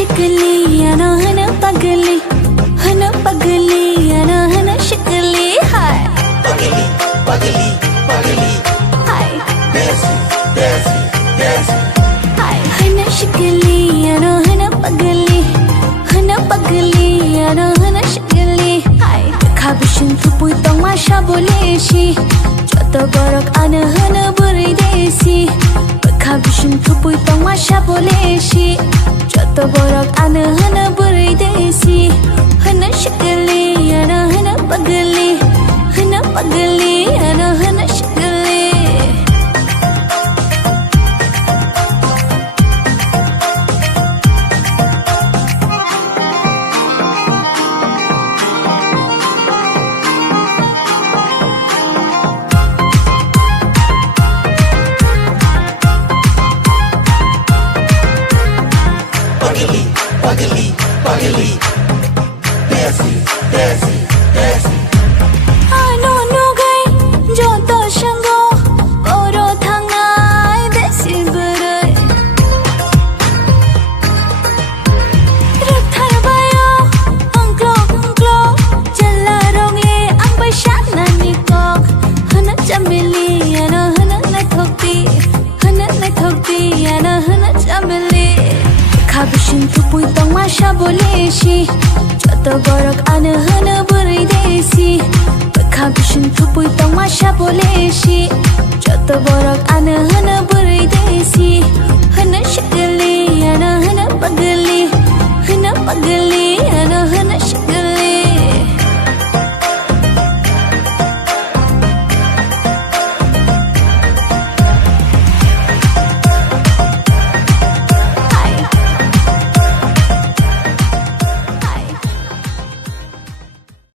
शिकली याना हना पगली याना हना शिकली हाय पगली पगली पगली हाय देसी देसी देसी हाय हना शिकली याना हना पगली याना हना शिकली हाय खाबिशन थुपुई tong masha boleshi joto borok ana hana buri desi खाबिशन थुपुई tong masha boleshi joto borok ana hana buri desi hana शिकली याना हना पगली याना हना शिकली पगली पगली पगली देसी देसी देसी ano nugay joto shango oro thangai desi burai rathar bayo angklo jala ronge ang baishat nani ko hana chameli ana hana na thokti ana hana chameli खाबिशन थुपुई tong masha boleshi joto borok ana hana buri desi खाबिशन थुपुई tong masha boleshi joto borok ana hana buri desi hana शिकली